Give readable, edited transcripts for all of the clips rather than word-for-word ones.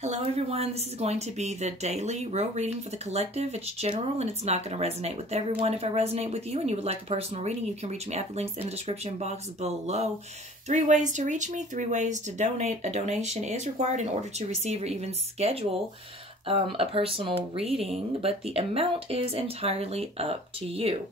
Hello everyone, this is going to be the daily real reading for the collective. It's general and it's not going to resonate with everyone. If I resonate with you and you would like a personal reading, you can reach me at the links in the description box below. 3 ways to reach me, 3 ways to donate. A donation is required in order to receive or even schedule a personal reading, but the amount is entirely up to you.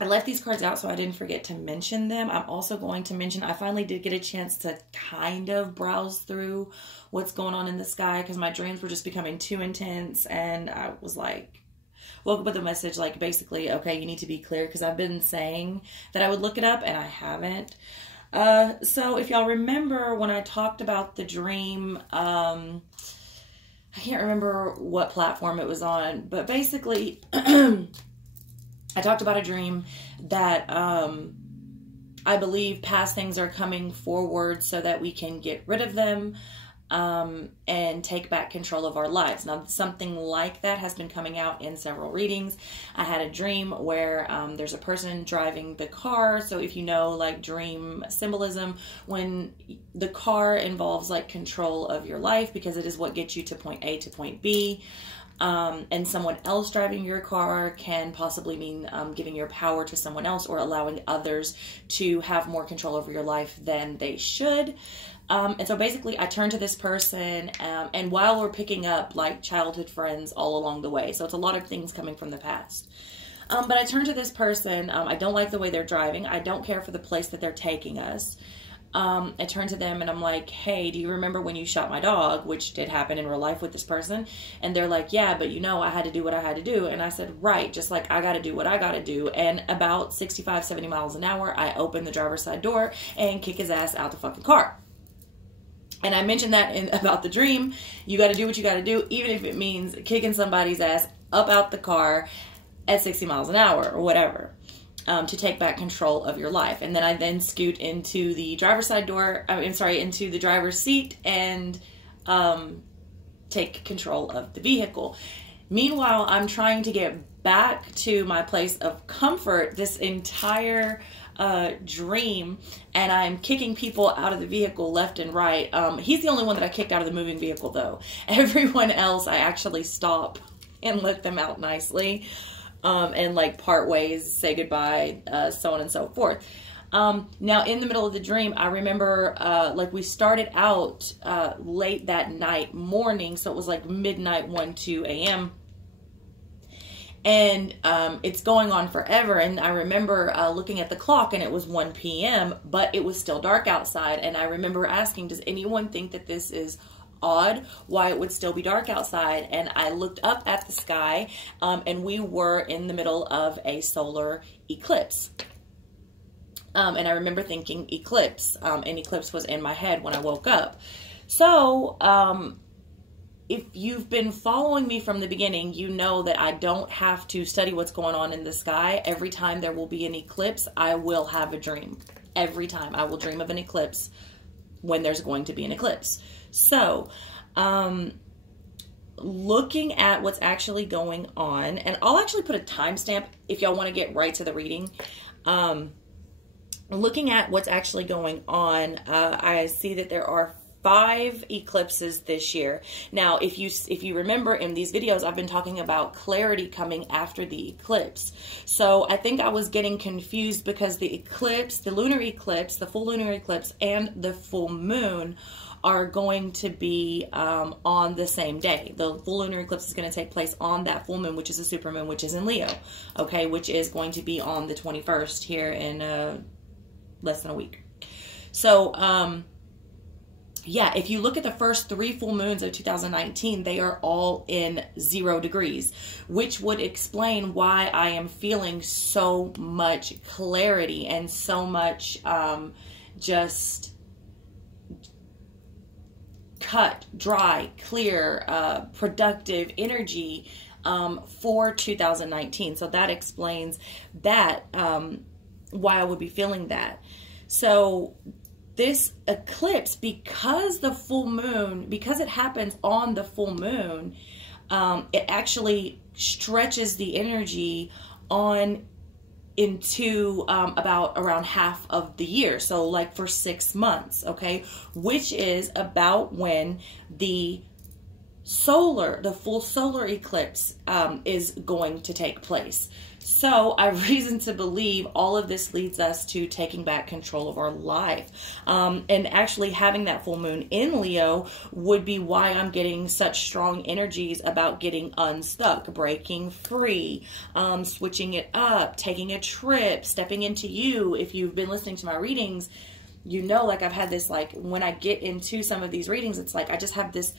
I left these cards out so I didn't forget to mention them. I'm also going to mention I finally did get a chance to kind of browse through what's going on in the sky because my dreams were just becoming too intense, and I was like, woke up with a message like basically, okay, you need to be clear, because I've been saying that I would look it up and I haven't. So if y'all remember when I talked about the dream, I can't remember what platform it was on, but basically I talked about a dream that I believe past things are coming forward so that we can get rid of them and take back control of our lives. Now, something like that has been coming out in several readings. I had a dream where there's a person driving the car. So if you know like dream symbolism, when the car involves like control of your life because it is what gets you to point A to point B. And someone else driving your car can possibly mean giving your power to someone else or allowing others to have more control over your life than they should. And so basically I turned to this person and while we're picking up like childhood friends all along the way. So it's a lot of things coming from the past. But I turned to this person. I don't like the way they're driving. I don't care for the place that they're taking us. I turned to them and I'm like, hey, do you remember when you shot my dog? Which did happen in real life with this person. And they're like, yeah, but you know, I had to do what I had to do. And I said, right, just like I got to do what I got to do. And about 65, 70 miles an hour, I open the driver's side door and kick his ass out the fucking car. And I mentioned that about the dream. You got to do what you got to do, even if it means kicking somebody's ass up out the car at 60 miles an hour or whatever. To take back control of your life. And then I then scoot into the driver's side door, into the driver's seat and take control of the vehicle. Meanwhile, I'm trying to get back to my place of comfort this entire dream, and I'm kicking people out of the vehicle left and right. He's the only one that I kicked out of the moving vehicle though. Everyone else, I actually stop and let them out nicely. And like part ways, say goodbye, so on and so forth. Now in the middle of the dream, I remember, like we started out, late that night morning. So it was like midnight, 1, 2 a.m. And, it's going on forever. And I remember, looking at the clock and it was 1 p.m., but it was still dark outside. And I remember asking, does anyone think that this is odd, why it would still be dark outside? And I looked up at the sky, and we were in the middle of a solar eclipse. And I remember thinking eclipse, and eclipse was in my head when I woke up. So, if you've been following me from the beginning, you know that I don't have to study what's going on in the sky. Every time there will be an eclipse, I will have a dream. Every time I will dream of an eclipse when there's going to be an eclipse. So, looking at what's actually going on, and I'll actually put a timestamp if y'all want to get right to the reading. Looking at what's actually going on, I see that there are 5 eclipses this year. Now, if you remember in these videos, I've been talking about clarity coming after the eclipse. So I think I was getting confused because the eclipse, the lunar eclipse, the full lunar eclipse, and the full moon are going to be on the same day. The full lunar eclipse is going to take place on that full moon, which is a supermoon, which is in Leo, okay, which is going to be on the 21st here in less than a week. So, yeah, if you look at the first 3 full moons of 2019, they are all in 0 degrees, which would explain why I am feeling so much clarity and so much just cut, dry, clear, productive energy for 2019. So that explains that, why I would be feeling that. So this eclipse, because the full moon, because it happens on the full moon, it actually stretches the energy on into about around half of the year. So like for 6 months, okay, which is about when the full solar eclipse is going to take place. So I have reason to believe all of this leads us to taking back control of our life. And actually having that full moon in Leo would be why I'm getting such strong energies about getting unstuck, breaking free, switching it up, taking a trip, stepping into you. If you've been listening to my readings, you know, like I've had this, like when I get into some of these readings, it's like I just have this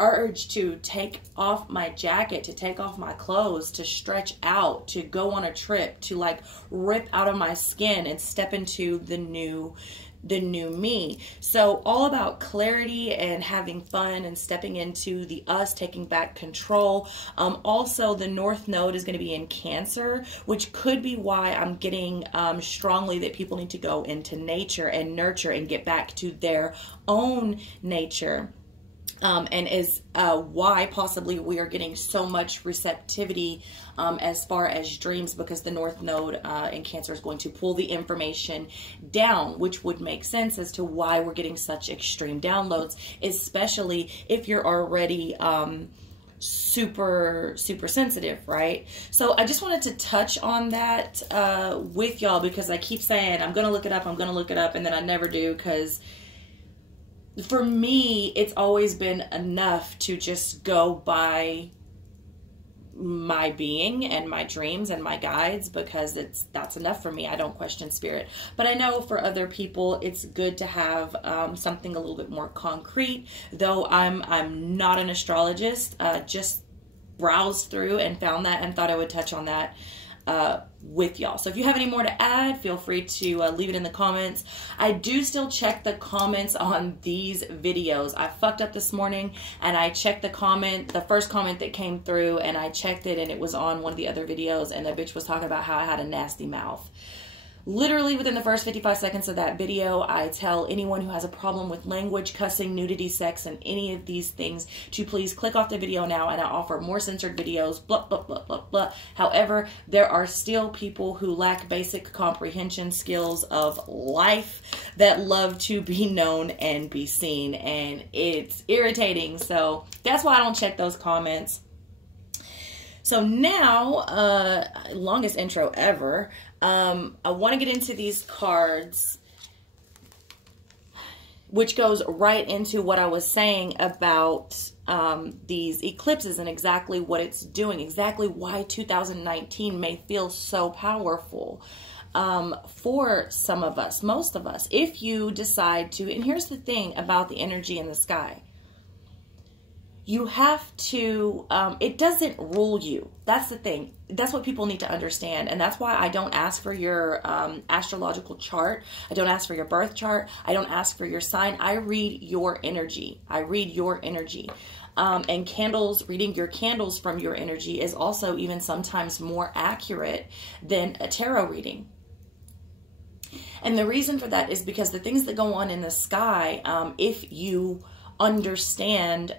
urge to take off my jacket, to take off my clothes, to stretch out, to go on a trip, to like rip out of my skin and step into the new me. So all about clarity and having fun and stepping into the us, taking back control. Also, the North Node is going to be in Cancer, which could be why I'm getting strongly that people need to go into nature and nurture and get back to their own nature. And is why possibly we are getting so much receptivity as far as dreams, because the North Node in Cancer is going to pull the information down, which would make sense as to why we're getting such extreme downloads, especially if you're already super sensitive, right? So I just wanted to touch on that with y'all, because I keep saying I'm gonna look it up, and then I never do, because for me, it's always been enough to just go by my being and my dreams and my guides, because that's enough for me. I don't question spirit. But I know for other people, it's good to have something a little bit more concrete. Though I'm not an astrologist, just browsed through and found that and thought I would touch on that with y'all. So if you have any more to add, feel free to leave it in the comments. I do still check the comments on these videos. I fucked up this morning and I checked the first comment that came through, and I checked it and it was on one of the other videos, and the bitch was talking about how I had a nasty mouth. Literally within the first 55 seconds of that video, I tell anyone who has a problem with language, cussing, nudity, sex, and any of these things to please click off the video now, and I offer more censored videos, blah, blah, blah, blah, blah. However, there are still people who lack basic comprehension skills of life that love to be known and be seen, and it's irritating. So that's why I don't check those comments. So now, longest intro ever, I want to get into these cards, which goes right into what I was saying about these eclipses and exactly what it's doing, exactly why 2019 may feel so powerful for some of us, most of us, if you decide to. And here's the thing about the energy in the sky. You have to, it doesn't rule you. That's the thing. That's what people need to understand. And that's why I don't ask for your astrological chart. I don't ask for your birth chart. I don't ask for your sign. I read your energy. I read your energy. And candles, reading your candles from your energy is also even sometimes more accurate than a tarot reading. And the reason for that is because the things that go on in the sky, if you understand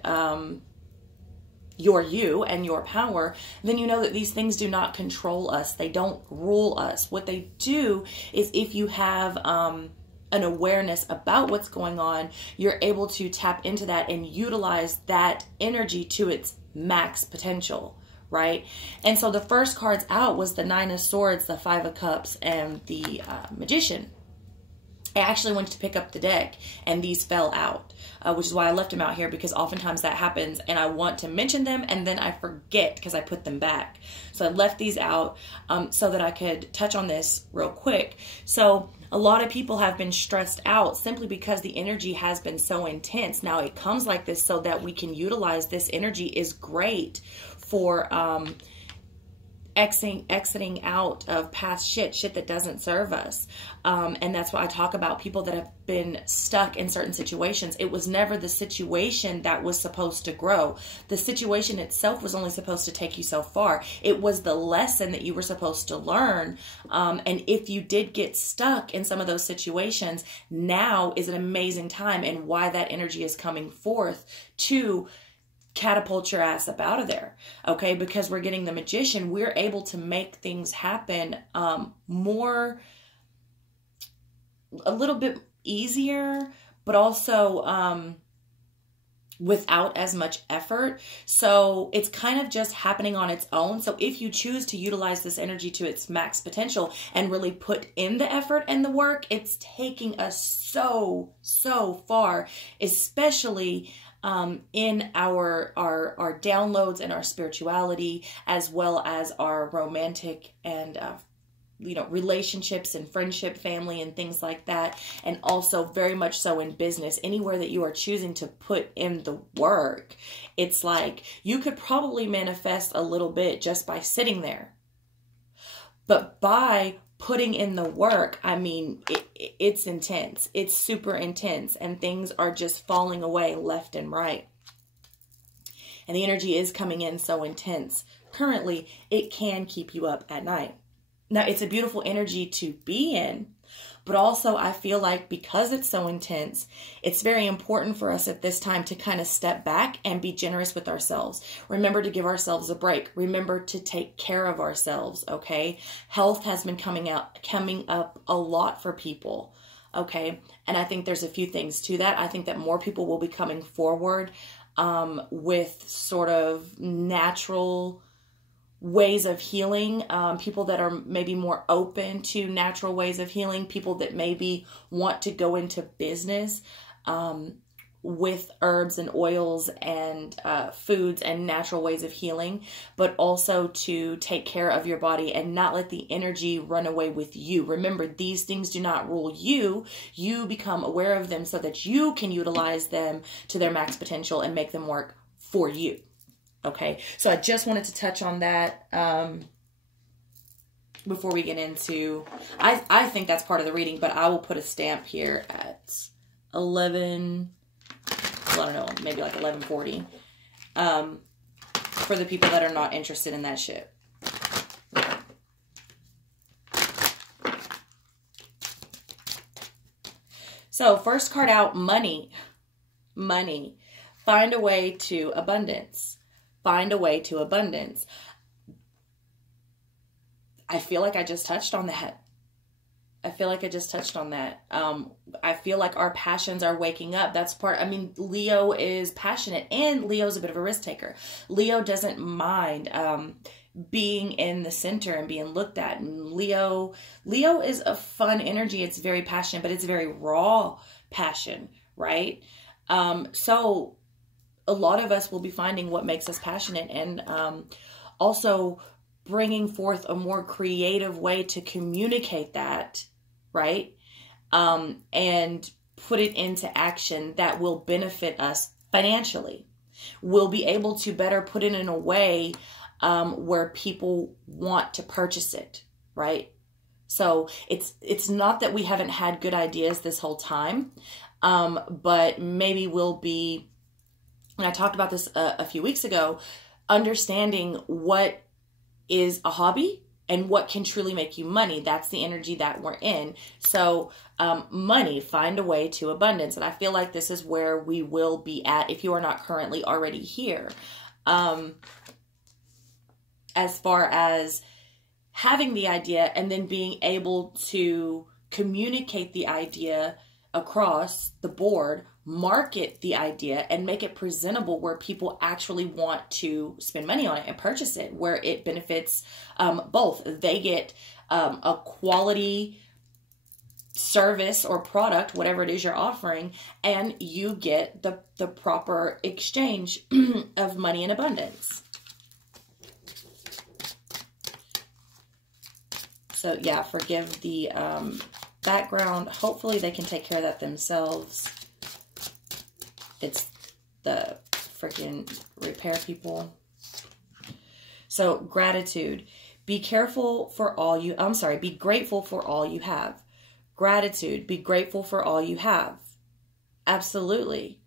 your you and your power, then you know that these things do not control us. They don't rule us. What they do is, if you have an awareness about what's going on, you're able to tap into that and utilize that energy to its max potential, right? And so the first cards out was the Nine of Swords, the Five of Cups, and the Magician. I actually went to pick up the deck and these fell out, which is why I left them out here, because oftentimes that happens and I want to mention them and then I forget because I put them back. So I left these out so that I could touch on this real quick. So a lot of people have been stressed out simply because the energy has been so intense. Now it comes like this so that we can utilize this energy is great for exiting out of past shit that doesn't serve us. And that's why I talk about people that have been stuck in certain situations. It was never the situation that was supposed to grow. The situation itself was only supposed to take you so far. It was the lesson that you were supposed to learn. And if you did get stuck in some of those situations, now is an amazing time, and why that energy is coming forth to catapult your ass up out of there. Okay. Because we're getting the Magician, we're able to make things happen, more, a little bit easier, but also, without as much effort. So it's kind of just happening on its own. So if you choose to utilize this energy to its max potential and really put in the effort and the work, it's taking us so far, especially in our downloads and our spirituality, as well as our romantic and relationships and friendship, family, and things like that. And also very much so in business, anywhere that you are choosing to put in the work. It's like you could probably manifest a little bit just by sitting there. But by putting in the work, I mean, it's intense. It's super intense, and things are just falling away left and right. And the energy is coming in so intense. Currently, it can keep you up at night. Now, it's a beautiful energy to be in, but also I feel like because it's so intense, it's very important for us at this time to kind of step back and be generous with ourselves. Remember to give ourselves a break. Remember to take care of ourselves, okay? Health has been coming up a lot for people, okay? And I think there's a few things to that. I think that more people will be coming forward with sort of natural ways of healing, people that are maybe more open to natural ways of healing, people that maybe want to go into business with herbs and oils and foods and natural ways of healing, but also to take care of your body and not let the energy run away with you. Remember, these things do not rule you. You become aware of them so that you can utilize them to their max potential and make them work for you. Okay, so I just wanted to touch on that before we get into, I think that's part of the reading, but I will put a stamp here at 11, well, I don't know, maybe like 11:40 for the people that are not interested in that shit. So first card out, money. Money. Find a way to abundance. Find a way to abundance. I feel like I just touched on that. I feel like our passions are waking up. That's part, I mean, Leo is passionate and Leo's a bit of a risk taker. Leo doesn't mind being in the center and being looked at. And Leo is a fun energy. It's very passionate, but it's very raw passion, right? So a lot of us will be finding what makes us passionate, and also bringing forth a more creative way to communicate that, right? And put it into action that will benefit us financially. We'll be able to better put it in a way where people want to purchase it, right? So it's not that we haven't had good ideas this whole time, but maybe we'll be, and I talked about this a few weeks ago, understanding what is a hobby and what can truly make you money. That's the energy that we're in. So money, find a way to abundance. And I feel like this is where we will be at if you are not currently already here. As far as having the idea and then being able to communicate the idea across the board, market the idea and make it presentable where people actually want to spend money on it and purchase it, where it benefits both. They get a quality service or product, whatever it is you're offering, and you get the proper exchange of money in abundance. So yeah, forgive the background. Hopefully they can take care of that themselves. It's the freaking repair people. So gratitude. Be grateful for all you have. Gratitude. Be grateful for all you have. Absolutely.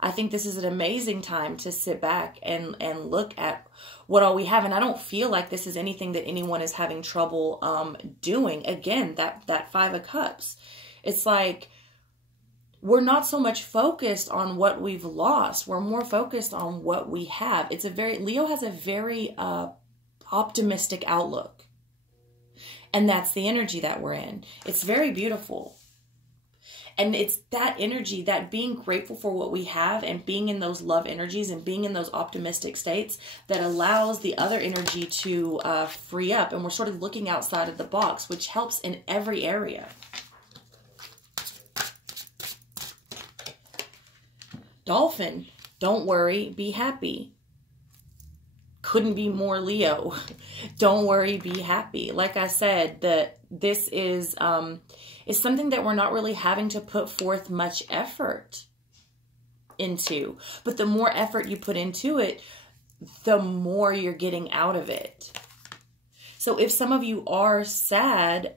I think this is an amazing time to sit back and look at what all we have. And I don't feel like this is anything that anyone is having trouble doing. Again, that 5 of Cups. It's like we're not so much focused on what we've lost. We're more focused on what we have. Leo has a very optimistic outlook. And that's the energy that we're in. It's very beautiful. And it's that energy, that being grateful for what we have and being in those love energies and being in those optimistic states that allows the other energy to free up. And we're sort of looking outside of the box, which helps in every area. Dolphin, don't worry, be happy. Couldn't be more Leo. Don't worry, be happy. Like I said, this is something that we're not really having to put forth much effort into. But the more effort you put into it, the more you're getting out of it. So if some of you are sad,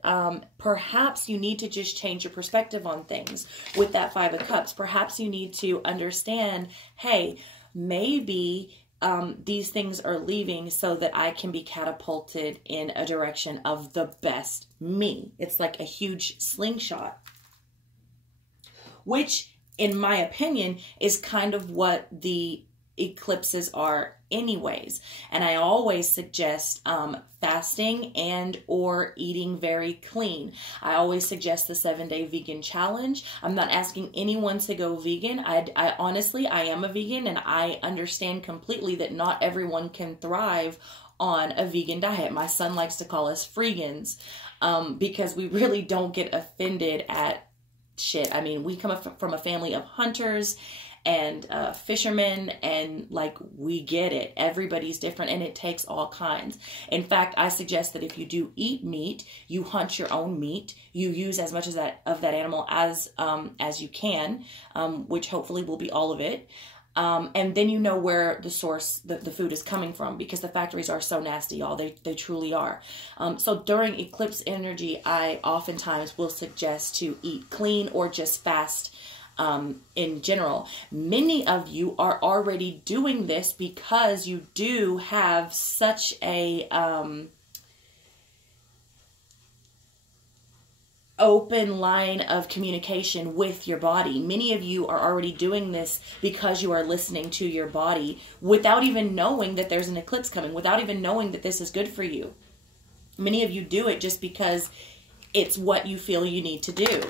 perhaps you need to just change your perspective on things with that Five of Cups. Perhaps you need to understand, hey, maybe these things are leaving so that I can be catapulted in a direction of the best me. It's like a huge slingshot, which, in my opinion, is kind of what the eclipses are anyways. And I always suggest fasting and or eating very clean. I always suggest the 7-day vegan challenge. I'm not asking anyone to go vegan. I honestly, I am a vegan, and I understand completely that not everyone can thrive on a vegan diet. My son likes to call us freegans because we really don't get offended at shit. I mean, we come from a family of hunters and fishermen, and like, we get it. Everybody's different, and it takes all kinds. In fact, I suggest that if you do eat meat, you hunt your own meat. You use as much of that animal as you can, which hopefully will be all of it. And then you know where the source, the food is coming from, because the factories are so nasty, y'all. They truly are. So during eclipse energy, I oftentimes will suggest to eat clean or just fast in general. Many of you are already doing this because you do have such a open line of communication with your body. Many of you are already doing this because you are listening to your body without even knowing that there's an eclipse coming, without even knowing that this is good for you. Many of you do it just because it's what you feel you need to do.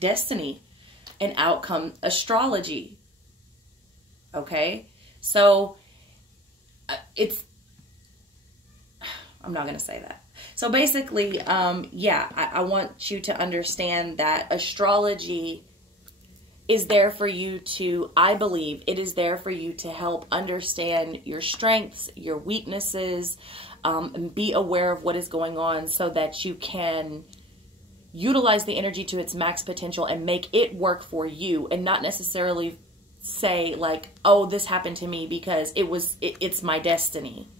Destiny and outcome astrology. Okay, so I'm not going to say that. So basically, yeah, I want you to understand that astrology is there for you to, I believe it is there for you to help understand your strengths, your weaknesses, and be aware of what is going on so that you can utilize the energy to its max potential and make it work for you, and not necessarily say like, oh, this happened to me because it's my destiny.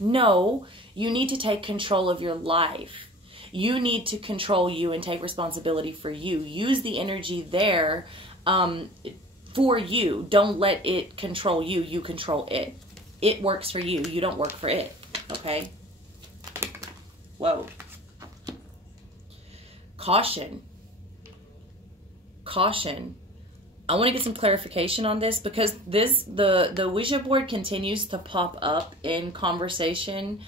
No, you need to take control of your life. You need to control you and take responsibility for you. Use the energy there for you. Don't let it control you. You control it. It works for you. You don't work for it. Okay? Whoa. Caution. Caution. I want to get some clarification on this, because the Ouija board continues to pop up in conversation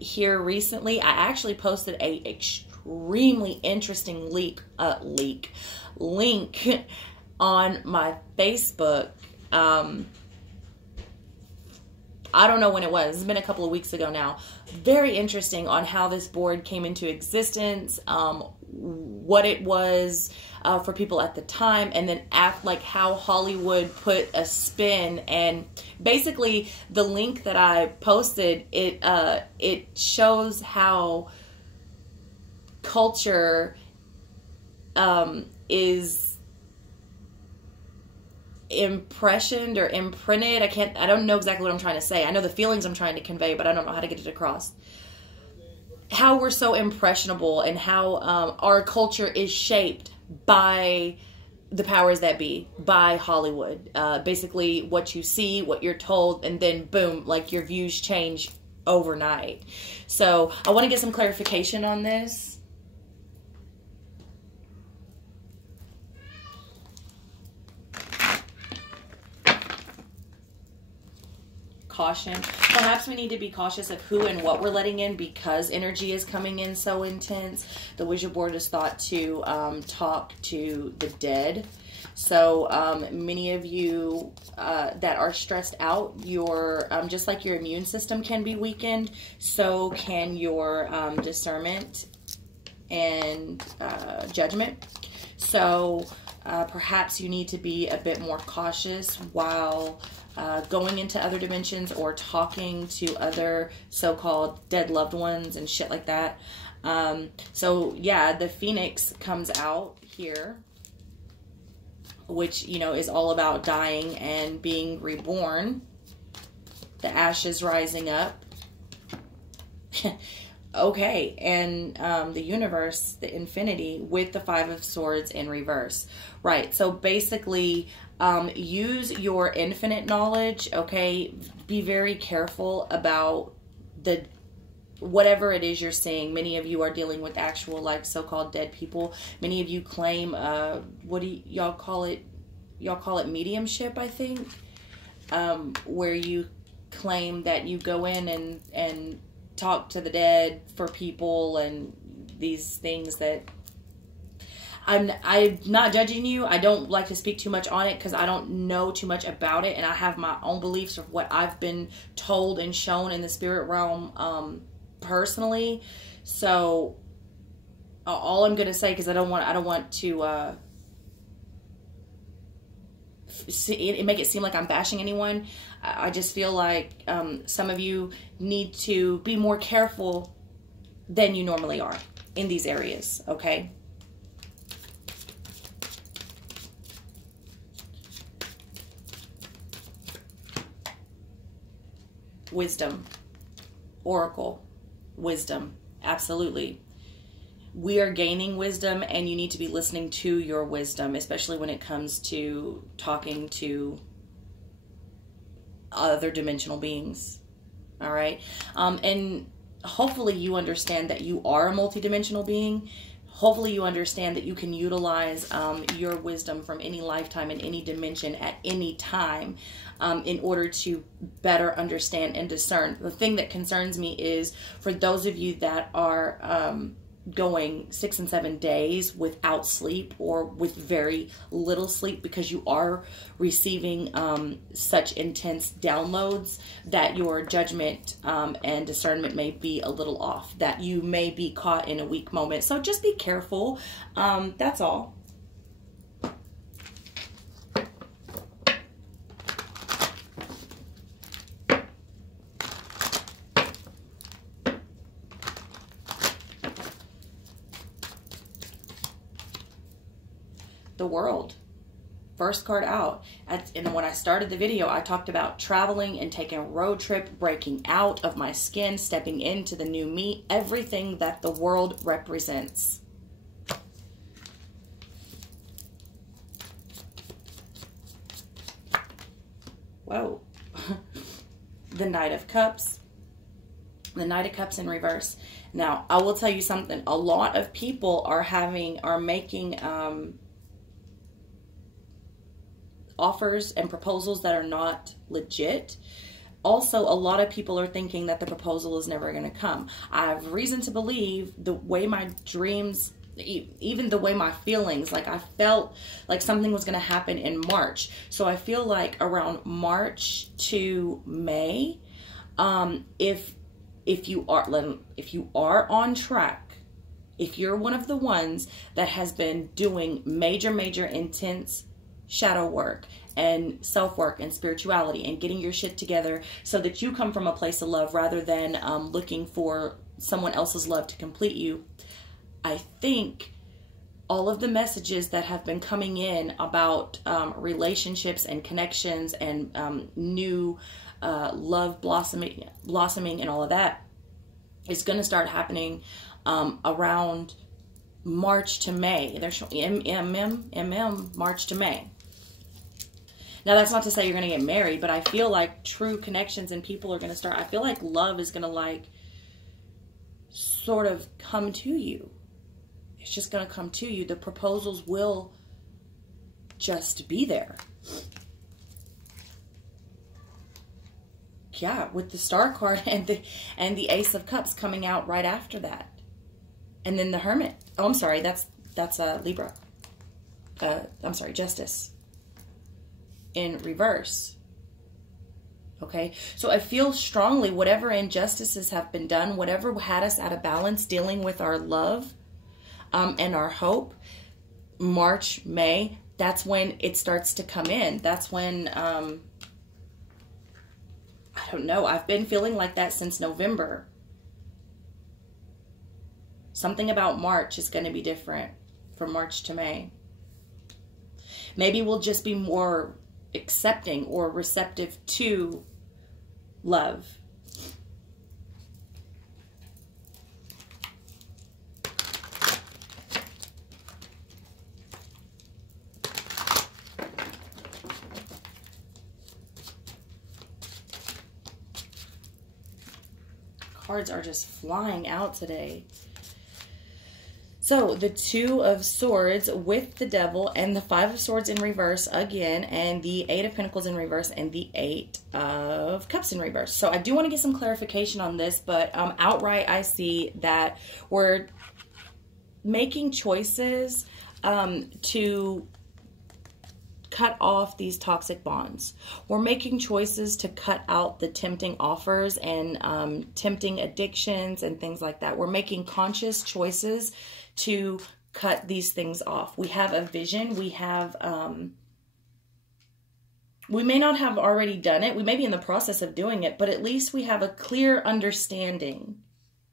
here recently. I actually posted a extremely interesting link on my Facebook. I don't know when it was. It's been a couple of weeks ago now. Very interesting on how this board came into existence, what it was for people at the time, and then like how Hollywood put a spin. And basically, the link that I posted, it shows how culture is impressioned or imprinted. I don't know exactly what I'm trying to say. I know the feelings I'm trying to convey, but I don't know how to get it across. How we're so impressionable, and how our culture is shaped by the powers that be, by Hollywood. Basically, what you see, what you're told, and then boom, like your views change overnight. So I want to get some clarification on this. Caution. Perhaps we need to be cautious of who and what we're letting in because energy is coming in so intense. The Ouija board is thought to talk to the dead. So many of you that are stressed out, your just like your immune system can be weakened, so can your discernment and judgment. So perhaps you need to be a bit more cautious while going into other dimensions or talking to other so-called dead loved ones and shit like that. So yeah, the Phoenix comes out here, which, you know, is all about dying and being reborn. The ashes rising up. Okay, and the universe, the infinity, with the Five of Swords in reverse. Right, so basically, use your infinite knowledge, okay? Be very careful about whatever it is you're seeing. Many of you are dealing with actual, like, so-called dead people. Many of you claim, what do y'all call it? Y'all call it mediumship, I think, where you claim that you go in and talk to the dead for people and these things that I'm not judging you. I don't like to speak too much on it because I don't know too much about it, and I have my own beliefs of what I've been told and shown in the spirit realm personally. So all I'm gonna say, because I don't want to make it seem like I'm bashing anyone. I just feel like some of you need to be more careful than you normally are in these areas, okay? Wisdom. Oracle. Wisdom. Absolutely. We are gaining wisdom, and you need to be listening to your wisdom, especially when it comes to talking to other dimensional beings. All right. And hopefully you understand that you are a multidimensional being. Hopefully you understand that you can utilize your wisdom from any lifetime in any dimension at any time in order to better understand and discern. The thing that concerns me is for those of you that are going 6 and 7 days without sleep or with very little sleep because you are receiving such intense downloads that your judgment and discernment may be a little off, that you may be caught in a weak moment. So just be careful. That's all. The World. First card out. And when I started the video, I talked about traveling and taking a road trip, breaking out of my skin, stepping into the new me, everything that the world represents. Whoa. The Knight of Cups. The Knight of Cups in reverse. Now, I will tell you something. A lot of people are making offers and proposals that are not legit. Also, a lot of people are thinking that the proposal is never going to come. I have reason to believe the way my dreams, even the way my feelings, like I felt like something was going to happen in March. So I feel like around March to May, if you are on track, if you're one of the ones that has been doing major intense shadow work and self-work and spirituality and getting your shit together so that you come from a place of love rather than looking for someone else's love to complete you, I think all of the messages that have been coming in about relationships and connections and new love blossoming and all of that is going to start happening around March to May. They're showing March to May. Now, that's not to say you're going to get married, but I feel like true connections and people are going to start. I feel like love is going to like sort of come to you. It's just going to come to you. The proposals will just be there. Yeah, with the Star card and the Ace of Cups coming out right after that. And then the Hermit. Oh, I'm sorry. That's Libra. I'm sorry, Justice. In reverse. Okay, so I feel strongly whatever injustices have been done, whatever had us out of balance dealing with our love and our hope, March, May, that's when it starts to come in. That's when, I don't know, I've been feeling like that since November. Something about March is going to be different from March to May. Maybe we'll just be more accepting or receptive to love. Cards are just flying out today. So, the Two of Swords with the Devil and the Five of Swords in reverse again, and the Eight of Pentacles in reverse and the Eight of Cups in reverse. So, I do want to get some clarification on this, but outright I see that we're making choices to cut off these toxic bonds. We're making choices to cut out the tempting offers and tempting addictions and things like that. We're making conscious choices to cut these things off. We have a vision. We have, we may not have already done it. We may be in the process of doing it, but at least we have a clear understanding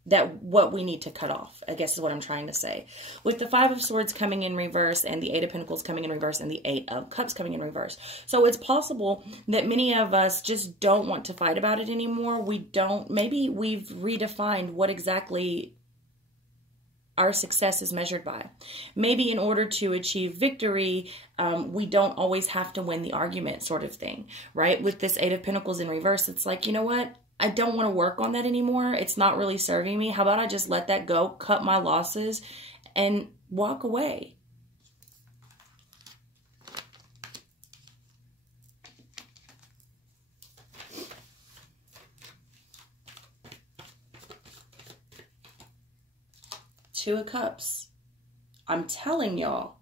that what we need to cut off, I guess is what I'm trying to say. With the Five of Swords coming in reverse and the Eight of Pentacles coming in reverse and the Eight of Cups coming in reverse. So it's possible that many of us just don't want to fight about it anymore. We don't, maybe we've redefined what exactly our success is measured by. Maybe in order to achieve victory, we don't always have to win the argument sort of thing, right? With this Eight of Pentacles in reverse, it's like, you know what? I don't want to work on that anymore. It's not really serving me. How about I just let that go, cut my losses, and walk away? Two of Cups. I'm telling y'all,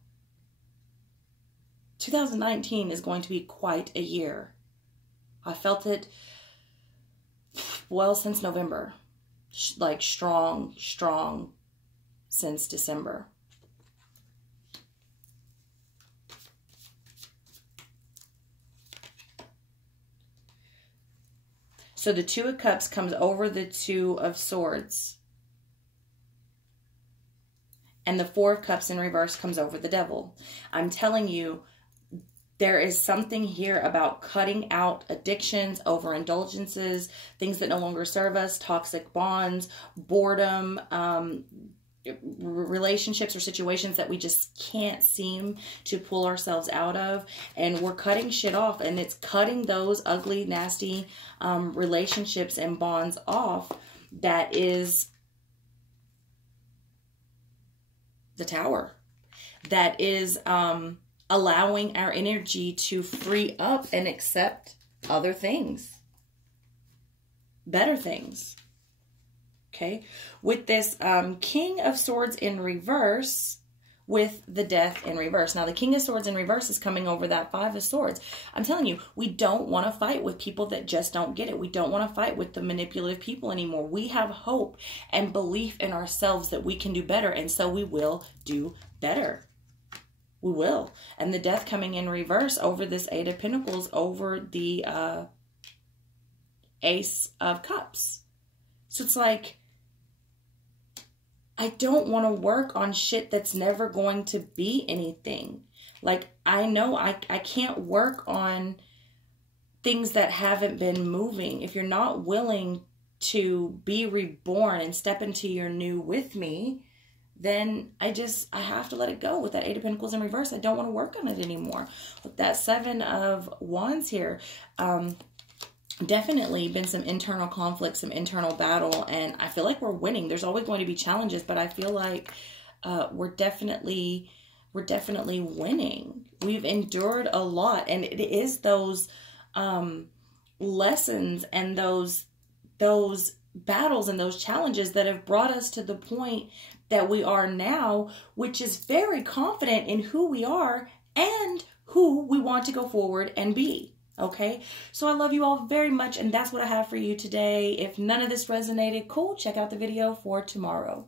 2019 is going to be quite a year. I felt it, well, since November. Like strong since December. So the Two of Cups comes over the Two of Swords. And the Four of Cups in reverse comes over the Devil. I'm telling you, there is something here about cutting out addictions, overindulgences, things that no longer serve us, toxic bonds, boredom, relationships or situations that we just can't seem to pull ourselves out of. And we're cutting shit off, and it's cutting those ugly, nasty relationships and bonds off. That is the Tower. That is allowing our energy to free up and accept other things, better things. Okay, with this King of Swords in reverse with the Death in reverse. Now, the King of Swords in reverse is coming over that Five of Swords. I'm telling you, we don't want to fight with people that just don't get it. We don't want to fight with the manipulative people anymore. We have hope and belief in ourselves that we can do better, and so we will do better. We will. And the Death coming in reverse over this Eight of Pentacles over the Ace of Cups. So it's like, I don't want to work on shit that's never going to be anything. Like, I know I can't work on things that haven't been moving. If you're not willing to be reborn and step into your new with me, then I have to let it go. With that Eight of Pentacles in reverse, I don't want to work on it anymore. With that Seven of Wands here, definitely been some internal conflict, some internal battle, and I feel like we're winning. There's always going to be challenges, but I feel like we're definitely winning. We've endured a lot, and it is those lessons and those battles and those challenges that have brought us to the point that we are now, which is very confident in who we are and who we want to go forward and be. Okay, so I love you all very much, and that's what I have for you today. If none of this resonated, cool, check out the video for tomorrow.